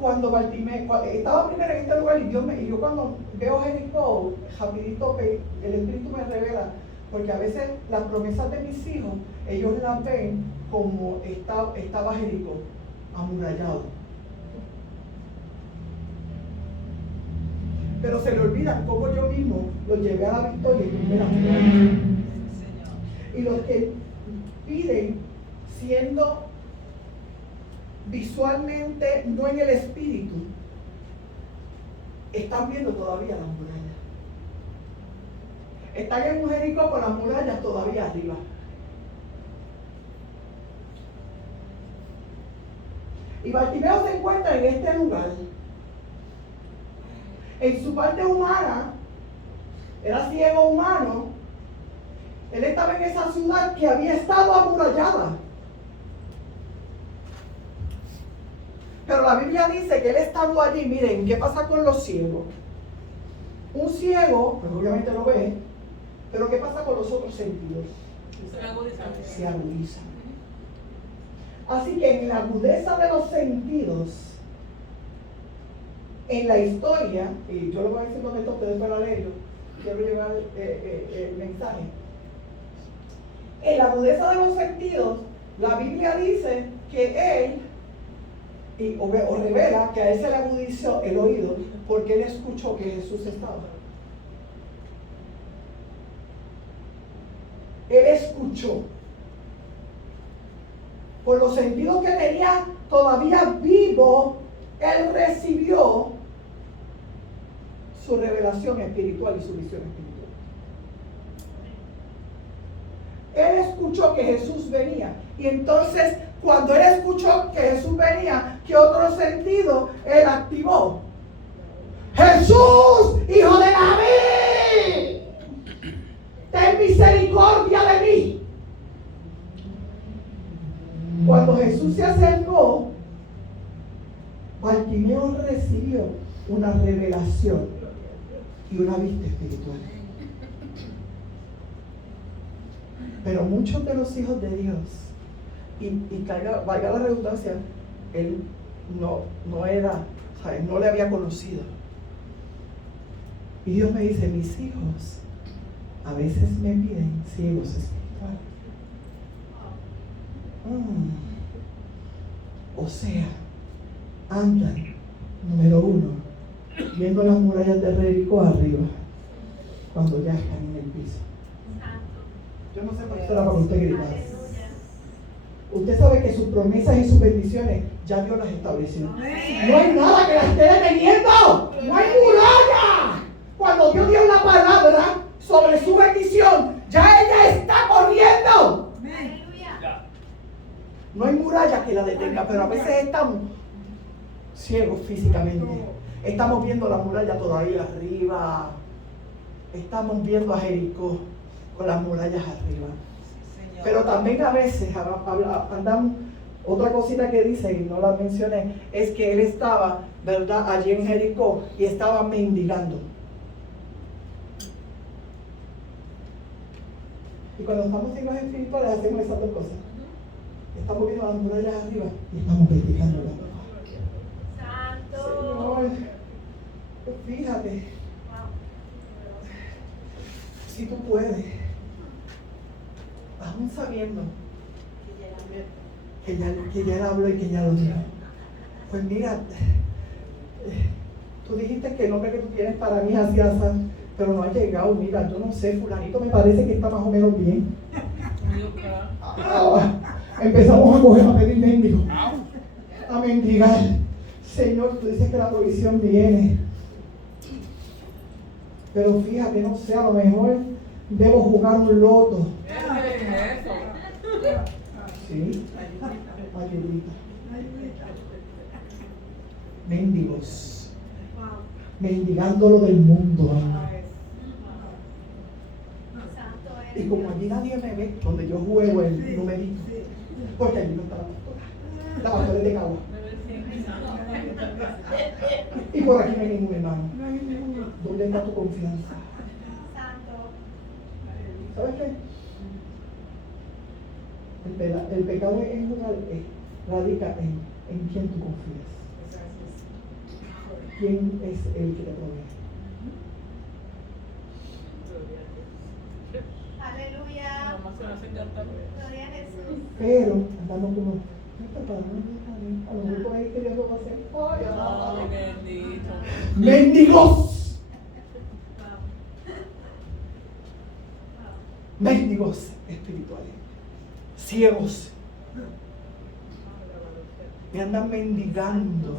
Cuando Bartimeo estaba primero en este lugar, y yo cuando veo Jericó, rapidito el Espíritu me revela, porque a veces las promesas de mis hijos, ellos las ven como estaba Jericó, amurallado. Pero se le olvidan cómo yo mismo los llevé a la victoria y tumbé la muralla. Y los que piden siendo visualmente, no en el espíritu, están viendo todavía las murallas. Están en un Jericó con las murallas todavía arriba. Y Bartimeo se encuentra en este lugar. En su parte humana, era ciego humano, él estaba en esa ciudad que había estado amurallada. Pero la Biblia dice que él estando allí, miren, ¿qué pasa con los ciegos? Un ciego, pues obviamente no ve, pero ¿qué pasa con los otros sentidos? Se agudizan. Así que en la agudeza de los sentidos, en la historia, y yo lo voy a decir con esto, ustedes van a leerlo, quiero llevar el mensaje. En la agudeza de los sentidos, la Biblia dice que él, o revela que a él se le agudizó el oído, porque él escuchó que Jesús estaba. Él escuchó. Por los sentidos que tenía todavía vivo, él recibió su revelación espiritual y su visión espiritual. Él escuchó que Jesús venía. Y entonces, cuando él escuchó que Jesús venía, ¿qué otro sentido él activó? ¡Jesús, hijo de David! ¡Ten misericordia de mí! Cuando Jesús se acercó, Bartimeo recibió una revelación y una vista espiritual. Pero muchos de los hijos de Dios, y valga la redundancia, él no era, o sea, él no le había conocido. Y Dios me dice, mis hijos a veces me piden ciegos espirituales. O sea, andan, número 1, viendo las murallas de Jericó arriba, cuando ya están en el piso. Yo no sé por qué será para usted gritar. Usted sabe que sus promesas y sus bendiciones ya Dios las estableció. No hay nada que las esté deteniendo. No hay muralla. Cuando Dios dio la palabra sobre su bendición, ya ella está corriendo. No hay muralla que la detenga, pero a veces estamos ciegos físicamente. Estamos viendo la muralla todavía arriba. estamos viendo a Jericó con las murallas arriba. Señor. Pero también a veces andamos, otra cosita que dice, y no la mencioné, es que él estaba, ¿verdad?, allí en Jericó y estaba mendigando. Y cuando estamos en los espirituales hacemos esas dos cosas. Estamos viendo las murallas arriba y estamos mendigando la palabra. Santo. Señor, fíjate, Wow. si tú puedes, aún sabiendo que ya él habló y que ya lo dijo. Pues mira, tú dijiste que el nombre que tú tienes para mí es así, pero no ha llegado. Mira, yo no sé, fulanito me parece que está más o menos bien. Empezamos a coger a pedir mendigo, a mendigar. Señor, tú dices que la provisión viene. Pero fíjate, no sé, a lo mejor debo jugar un loto. Sí, ayudita. Mendigos. Mendigando lo del mundo. Santo Y eres. como allí nadie me ve, donde yo juego el numerito, porque allí no está la pastora. La pastora es de Cagua. Y por aquí no hay ningún hermano. ¿Dónde está tu confianza? Santo. ¿Sabes qué? El pecado radica en quién tú confías. ¿Quién es el que te provee? Aleluya. Gloria a Jesús. Pero andamos como, a lo mejor por ahí que Dios lo va a hacer. ¡Ay, alaba! ¡Mendigos! Mendigos espirituales, ciegos, me andan mendigando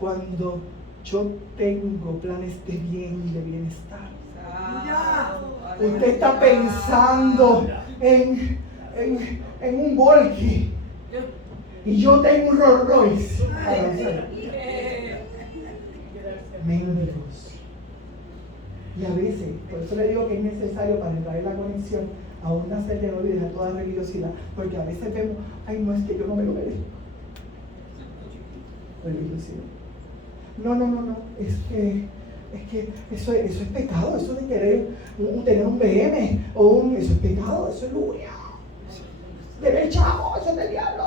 cuando yo tengo planes de bien y de bienestar. Usted está pensando en un Volky y yo tengo un Rolls Royce para usted. Mendigos. Y a veces, por eso le digo que es necesario para entrar en la conexión a un nacer de nuevo y dejar toda religiosidad, porque a veces vemos, ay, no, es que yo no me lo merezco. Religiosidad. No, es que eso es pecado, eso de querer tener un BM eso es pecado, eso es lujuria. Tener chavo, eso es del diablo.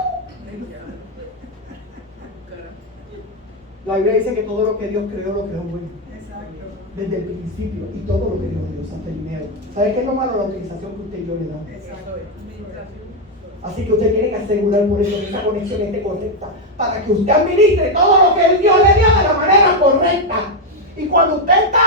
La Biblia dice que todo lo que Dios creó, lo creó bueno. Desde el principio, y todo lo que Dios dio hasta el dinero. ¿Sabe qué es lo malo? La utilización que usted y yo le damos. Así que usted tiene que asegurar por eso que esa conexión esté correcta, para que usted administre todo lo que el Dios le dio de la manera correcta. Y cuando usted está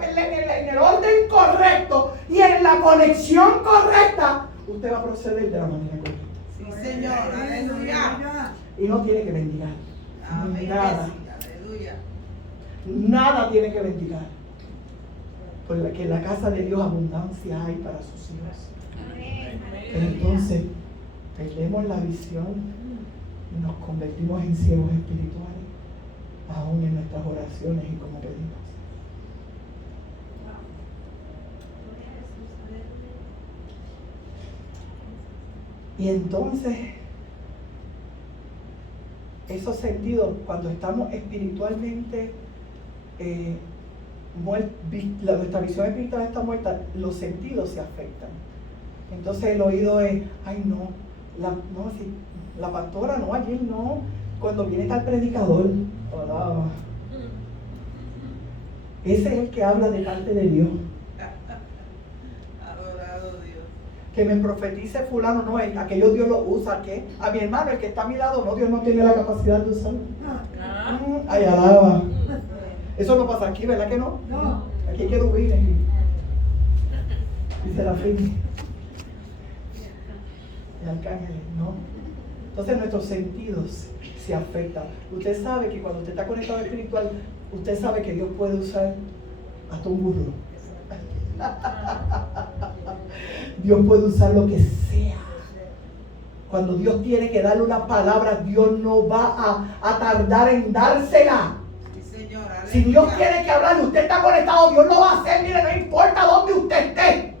en el orden correcto y en la conexión correcta, usted va a proceder de la manera correcta. Sí, Señor, aleluya. Y no tiene que mendigar. Amén. Nada. Aleluya. Nada tiene que mendigar. Porque en la casa de Dios abundancia hay para sus hijos. Amén. Pero entonces perdemos la visión y nos convertimos en ciegos espirituales, aún en nuestras oraciones y como pedimos. Y entonces, esos sentidos, cuando estamos espiritualmente nuestra visión espiritual está muerta, los sentidos se afectan. Entonces el oído es, ay no, la pastora no, ayer no, cuando viene tal predicador, alaba. Ese es el que habla de parte de Dios. Adorado Dios. Que me profetice fulano, no, aquello Dios lo usa, ¿qué? A mi hermano, el que está a mi lado, no, Dios no tiene la capacidad de usarlo. Ay, alaba. Eso no pasa aquí, ¿verdad que no? No. Aquí hay querubines y serafines y arcángeles, ¿no? Entonces nuestros sentidos se afectan. Usted sabe que cuando usted está conectado espiritual, usted sabe que Dios puede usar hasta un burro. Dios puede usar lo que sea. Cuando Dios tiene que darle una palabra, Dios no va a tardar en dársela. Sí, Señor, Si Dios tiene que hablar y usted está conectado, Dios lo va a hacer. Mire, no importa dónde usted esté.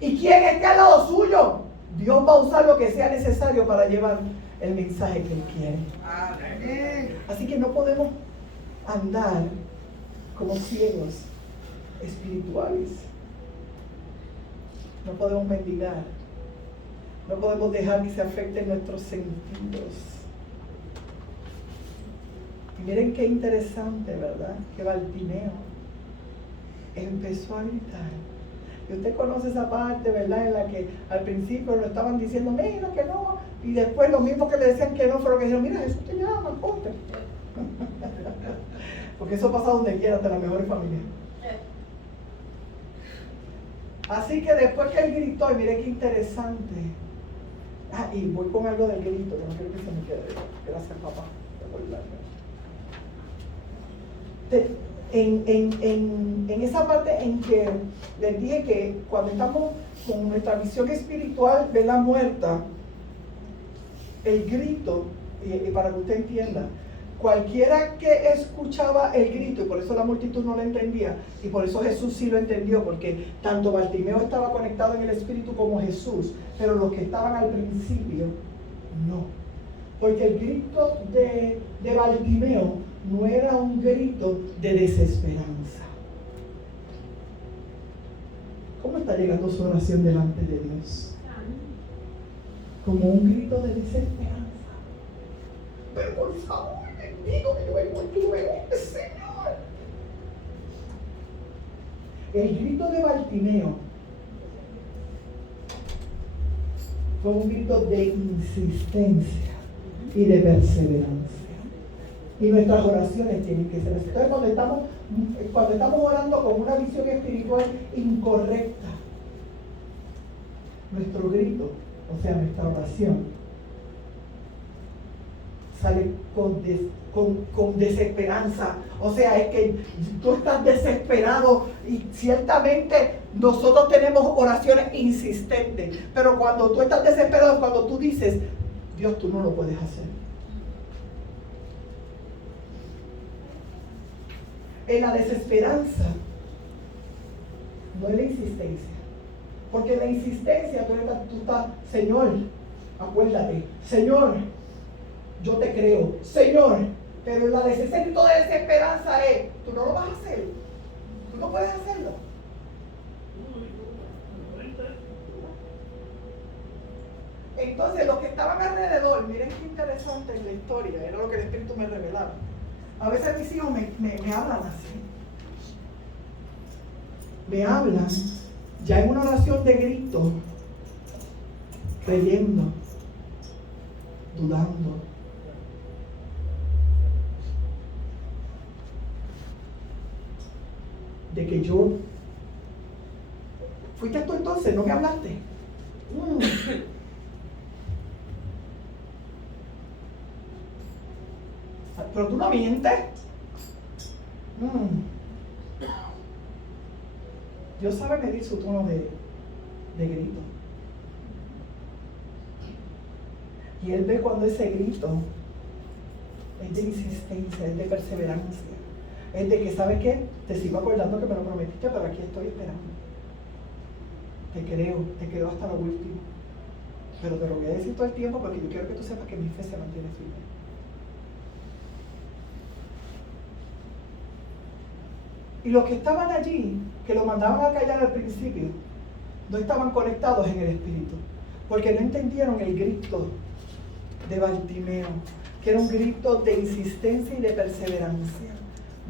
Y quien esté al lado suyo, Dios va a usar lo que sea necesario para llevar el mensaje que Él quiere. Amén. Así que no podemos andar como ciegos espirituales. No podemos mendigar. No podemos dejar que se afecten nuestros sentidos. Y miren qué interesante, ¿verdad? Que Bartimeo empezó a gritar. Y usted conoce esa parte, ¿verdad? En la que al principio lo estaban diciendo, mira que no. Y después los mismos que le decían que no fueron que dijeron, mira, Jesús te llama, ponte. Porque eso pasa donde quiera, hasta las mejores familias. Así que después que él gritó, y mire qué interesante. Y voy con algo del grito, que no quiero que se me quede. Gracias, papá, por acordarme. En esa parte en que les dije que cuando estamos con nuestra visión espiritual de la muerta, el grito, y para que usted entienda, cualquiera que escuchaba el grito, y por eso la multitud no lo entendía, y por eso Jesús sí lo entendió, porque tanto Bartimeo estaba conectado en el Espíritu como Jesús, pero los que estaban al principio, no. Porque el grito de Bartimeo no era un grito de desesperanza. ¿Cómo está llegando su oración delante de Dios? Como un grito de desesperanza. Pero por favor, bendito que yo Señor. El grito de Bartimeo fue un grito de insistencia y de perseverancia. Y nuestras oraciones tienen que ser así. Entonces, cuando estamos orando con una visión espiritual incorrecta, nuestro grito, o sea, nuestra oración, sale con desesperanza. O sea, es que tú estás desesperado y ciertamente nosotros tenemos oraciones insistentes. Pero cuando tú estás desesperado, cuando tú dices, Dios, tú no lo puedes hacer. En la desesperanza no es la insistencia. Porque en la insistencia tú estás, Señor, acuérdate, Señor, yo te creo, Señor, pero la desesperanza de desesperanza es, tú no lo vas a hacer, tú no puedes hacerlo. Entonces los que estaban alrededor, miren qué interesante en la historia, era lo que el Espíritu me revelaba. A veces mis hijos me hablan así. Me hablan ya en una oración de grito, creyendo, dudando. De que yo, fuiste tú entonces, no me hablaste. Pero tú no mientes. Dios sabe medir su tono de grito. Y Él ve cuando ese grito es de insistencia, es de perseverancia. Es de que, ¿sabe qué? Te sigo acordando que me lo prometiste, pero aquí estoy esperando. Te creo hasta lo último. Pero te lo voy a decir todo el tiempo porque yo quiero que tú sepas que mi fe se mantiene firme. Y los que estaban allí, que lo mandaban a callar al principio, no estaban conectados en el Espíritu, porque no entendieron el grito de Bartimeo, que era un grito de insistencia y de perseverancia,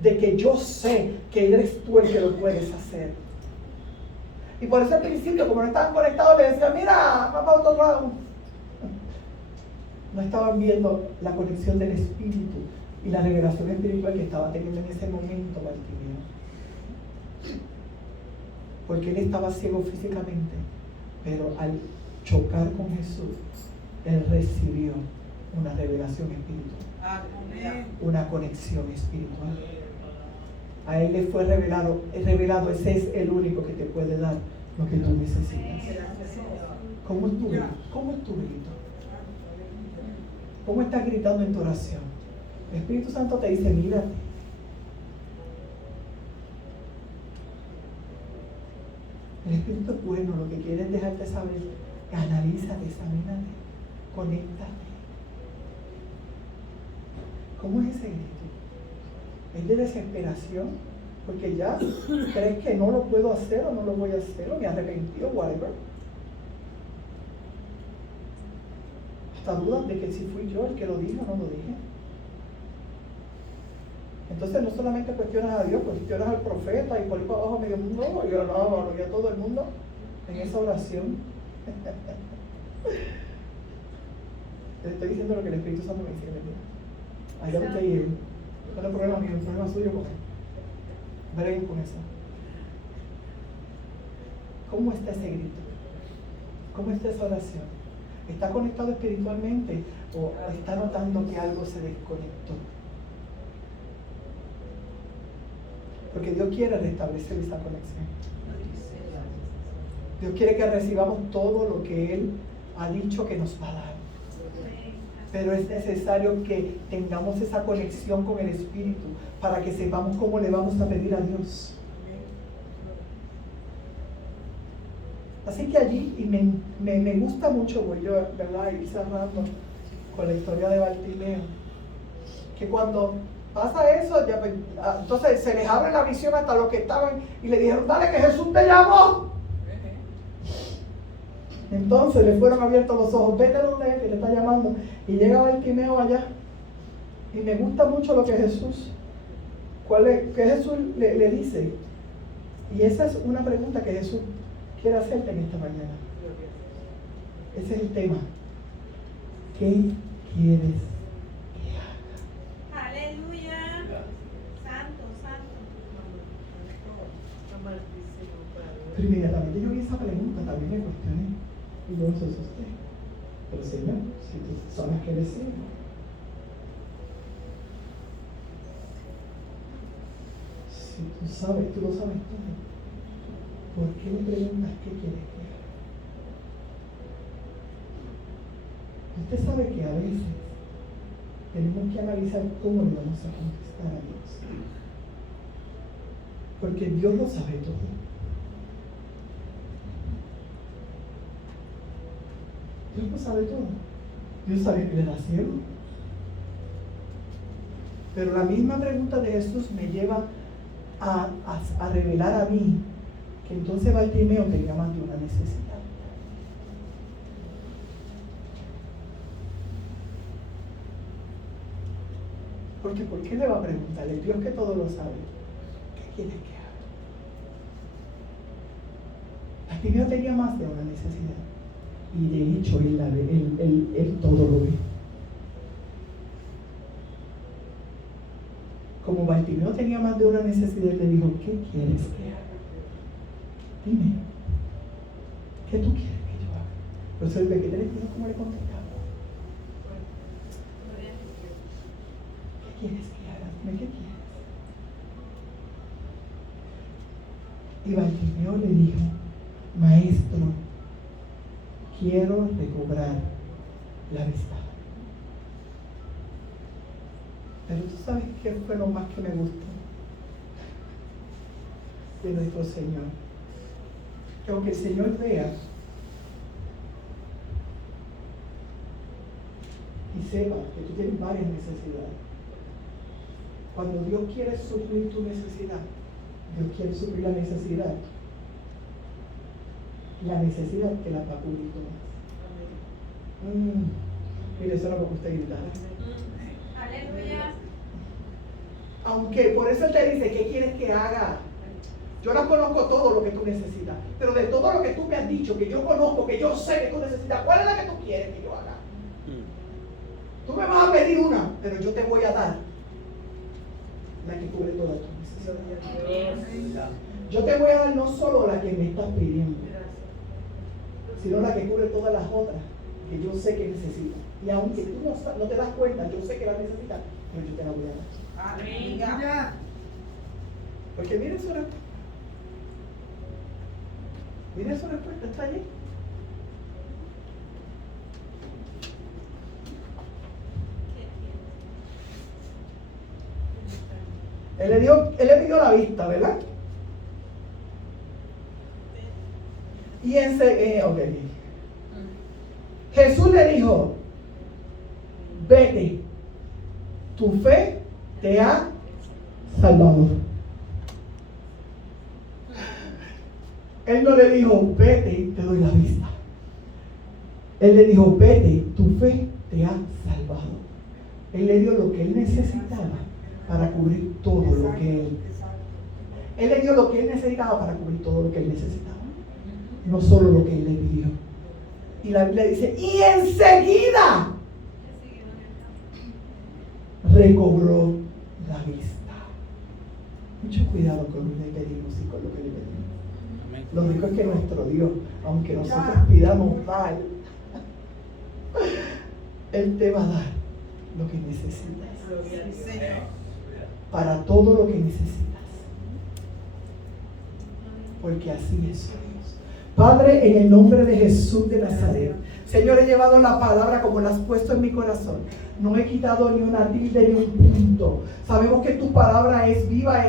de que yo sé que eres tú el que lo puedes hacer. Y por eso al principio, como no estaban conectados, le decían, mira, va para otro lado. No estaban viendo la conexión del Espíritu y la revelación espiritual que estaba teniendo en ese momento Bartimeo. Porque él estaba ciego físicamente, pero al chocar con Jesús, él recibió una revelación espiritual, una conexión espiritual. A él le fue revelado, ese es el único que te puede dar lo que tú necesitas. ¿Cómo es tu grito? ¿Cómo es tu grito? ¿Cómo estás gritando en tu oración? El Espíritu Santo te dice, mírate. El Espíritu es bueno, lo que quiere es dejarte saber. Analízate, examínate, conéctate. ¿Cómo es ese grito? ¿Es de desesperación? Porque ya crees que no lo puedo hacer o no lo voy a hacer o me arrepentí o whatever. Hasta dudas de que si fui yo el que lo dije o no lo dije. Entonces no solamente cuestionas a Dios, cuestionas al profeta y por ahí para abajo medio mundo y a todo el mundo en esa oración. Le estoy diciendo lo que el Espíritu Santo me dice, ¿verdad? Allá usted y él. No es el problema mío, el problema suyo con él. Veremos con eso. ¿Cómo está ese grito? ¿Cómo está esa oración? ¿Está conectado espiritualmente o está notando que algo se desconectó? Porque Dios quiere restablecer esa conexión. Dios quiere que recibamos todo lo que Él ha dicho que nos va a dar. Pero es necesario que tengamos esa conexión con el Espíritu para que sepamos cómo le vamos a pedir a Dios. Así que allí, y me gusta mucho, voy yo, ¿verdad?, ir cerrando con la historia de Bartimeo, que cuando pasa eso, ya, entonces se les abre la visión hasta los que estaban y le dijeron, dale que Jesús te llamó. Entonces le fueron abiertos los ojos, vete donde es que te está llamando. Y llega Bartimeo allá. Y me gusta mucho lo que Jesús, le dice. Y esa es una pregunta que Jesús quiere hacerte en esta mañana. Ese es el tema. ¿Qué quieres que haga? Aleluya. Santo, santo. Pero inmediatamente yo vi esa pregunta, también me cuestioné. Y yo no sé si usted. Pero Señor, si tú sabes que eres ciego. Si tú sabes, tú lo sabes todo. ¿Por qué me preguntas qué quieres que haga? Usted sabe que a veces tenemos que analizar cómo le vamos a contestar a Dios. Porque Dios lo sabe todo. Dios lo sabe todo. Dios sabe que le da cielo. Pero la misma pregunta de Jesús me lleva a revelar a mí que entonces Bartimeo tenía más de una necesidad. Porque ¿por qué le va a preguntar? El Dios que todo lo sabe, ¿qué quieres que haga? Bartimeo tenía más de una necesidad. Y de hecho él todo lo ve. Como Bartimeo tenía más de una necesidad, le dijo, ¿qué quieres que haga? Dime, ¿qué tú quieres que yo haga? Por eso el pequeño le dijo, ¿cómo le contestaba? ¿Qué quieres que haga? Dime, ¿qué quieres? Y Bartimeo le dijo, Maestro, quiero recobrar la vista. Pero tú sabes qué fue lo más que me gustó de nuestro Señor. Que aunque el Señor vea y sepa que tú tienes varias necesidades, cuando Dios quiere suplir tu necesidad, Dios quiere suplir la necesidad que la va a cubrir todas. Mire, eso no me gusta gritar. Aleluya. Aunque por eso Él te dice, ¿qué quieres que haga? Yo no conozco todo lo que tú necesitas, pero de todo lo que tú me has dicho, que yo conozco, que yo sé que tú necesitas, ¿cuál es la que tú quieres que yo haga? Tú me vas a pedir una, pero yo te voy a dar la que cubre todas tus necesidades. Yo te voy a dar no solo la que me estás pidiendo, sino la que cubre todas las otras que yo sé que necesitas. Y aunque tú no te das cuenta, yo sé que las necesitas, pero yo te la voy a dar. Aleluya. Porque mire su respuesta. Mire su respuesta, está allí. Él le pidió la vista, ¿verdad? Y Jesús le dijo, vete, tu fe te ha salvado. Él no le dijo, vete, te doy la vista. Él le dijo, vete, tu fe te ha salvado. Él le dio lo que él necesitaba para cubrir todo lo que él le dio lo que él necesitaba para cubrir todo lo que él necesitaba. No solo lo que él le pidió. Y la Biblia dice, y enseguida recobró la vista. Mucho cuidado con lo que pedimos y con lo que le pedimos. Amén. Lo rico es que nuestro Dios, aunque nosotros pidamos mal, Él te va a dar lo que necesitas. Sí, Señor. Para todo lo que necesitas. Porque así es. Padre, en el nombre de Jesús de Nazaret, Señor, he llevado la palabra como la has puesto en mi corazón. No he quitado ni una tilde ni un punto. Sabemos que tu palabra es viva.